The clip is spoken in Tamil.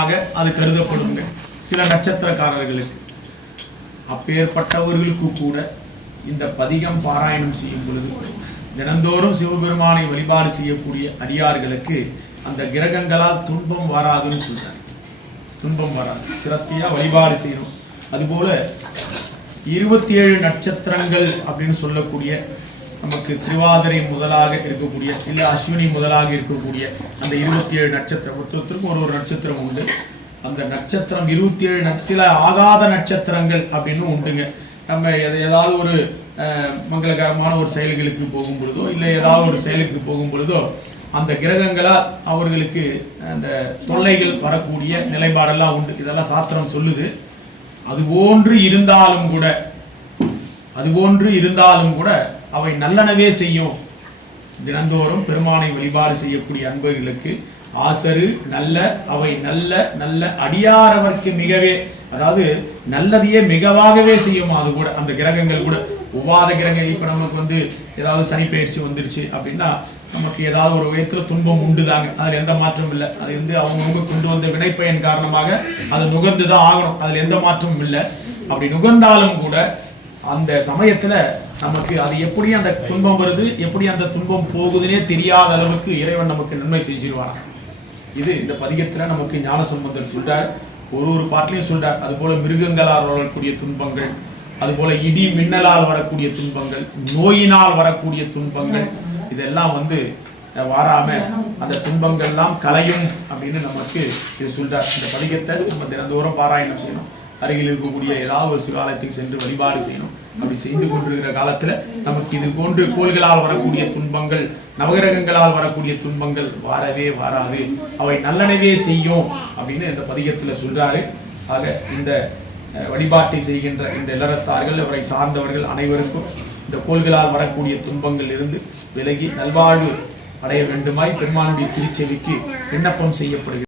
அது கருதப்படுங்க சில நட்சத்திரக்காரர்களுக்கு. அப்பேற்பட்டவர்களுக்கு கூட இந்த பதிகம் பாராயணம் செய்யும் பொழுது தினந்தோறும் சிவபெருமானை வழிபாடு செய்யக்கூடிய அடியார்களுக்கு அந்த கிரகங்களால் துன்பம் வராதுன்னு சொல்றாங்க. துன்பம் வராது, சிரத்தையா வழிபாடு செய்யணும். அதுபோல 27 நட்சத்திரங்கள் அப்படின்னு சொல்லக்கூடிய நமக்கு திருவாதிரை முதலாக இருக்கக்கூடிய இல்லை அஸ்வினி முதலாக இருக்கக்கூடிய அந்த 27 நட்சத்திரம், ஒருத்தருக்கும் ஒரு நட்சத்திரம் உண்டு. அந்த நட்சத்திரம் 27 சில ஆகாத நட்சத்திரங்கள் அப்படின்னு உண்டுங்க. நம்ம ஏதாவது ஒரு மங்களகரமான ஒரு செயல்களுக்கு போகும் பொழுதோ இல்லை ஏதாவது ஒரு செயலுக்கு போகும் பொழுதோ அந்த கிரகங்களால் அவர்களுக்கு அந்த தொல்லைகள் வரக்கூடிய நிலைப்பாடெல்லாம் உண்டு. இதெல்லாம் சாஸ்திரம் சொல்லுது. அதுபோன்று இருந்தாலும் கூட அவை நல்லனவே செய்யும். தினந்தோறும் பெருமானை வழிபாடு செய்யக்கூடிய அன்பர்களுக்கு ஆசரு நல்ல அவை நல்ல நல்ல அடியாரவர்க்கு மிகவே, அதாவது நல்லதையே மிகவாகவே செய்யும். அது கூட அந்த கிரகங்கள் கூட உபாத கிரகங்கள். இப்போ நமக்கு ஏதாவது சனி பயிற்சி வந்துருச்சு அப்படின்னா நமக்கு ஏதாவது ஒரு விதத்தில் துன்பம் உண்டுதாங்க. அதில் எந்த மாற்றமும் இல்லை. அது அவங்கவுங்க கொண்டு வந்த வினைப்பயன் காரணமாக அது நுகர்ந்து தான் ஆகணும். அதில் எந்த மாற்றமும் இல்லை. அப்படி நுகர்ந்தாலும் கூட அந்த சமயத்தில் நமக்கு அது எப்படி அந்த துன்பம் வருது, எப்படி அந்த துன்பம் போகுதுன்னே தெரியாத அளவுக்கு இறைவன் நமக்கு நன்மை செஞ்சிருவாங்க. இது இந்த பதிகத்தில் நமக்கு ஞானசம்பந்தர் சொல்றார். ஒரு பாட்டிலையும் சொல்றார். அதுபோல மிருகங்களால் வரக்கூடிய துன்பங்கள், அதுபோல இடி மின்னலால் வரக்கூடிய துன்பங்கள், நோயினால் வரக்கூடிய துன்பங்கள், இதெல்லாம் வாராம அந்த துன்பங்கள்லாம் கலையும் அப்படின்னு நமக்கு இது சொல்றார். இந்த பதிகத்தை நம்ம தினந்தோறும் பாராயணம் செய்யணும். அருகில் இருக்கக்கூடிய ஏதாவது ஒரு சிவாலயத்துக்கு சென்று வழிபாடு செய்யணும். அப்படி செய்து கொண்டிருக்கிற காலத்துல நமக்கு இது போன்று கோள்களால் வரக்கூடிய துன்பங்கள், நவகிரகங்களால் வரக்கூடிய துன்பங்கள் வாரவே வாராது, அவை நல்லனவே செய்யும் அப்படின்னு இந்த பதிகத்துல சொல்றாரு. ஆக இந்த வழிபாட்டை செய்கின்ற இந்த இல்லறத்தார்கள், அவரை சார்ந்தவர்கள் அனைவருக்கும் இந்த கோள்களால் வரக்கூடிய துன்பங்கள் இருந்து விலகி நல்வாழ்வு அடைய வேண்டுமாய் பெருமானுடைய திருச்செவிக்கு விண்ணப்பம் செய்யப்படுகிறது.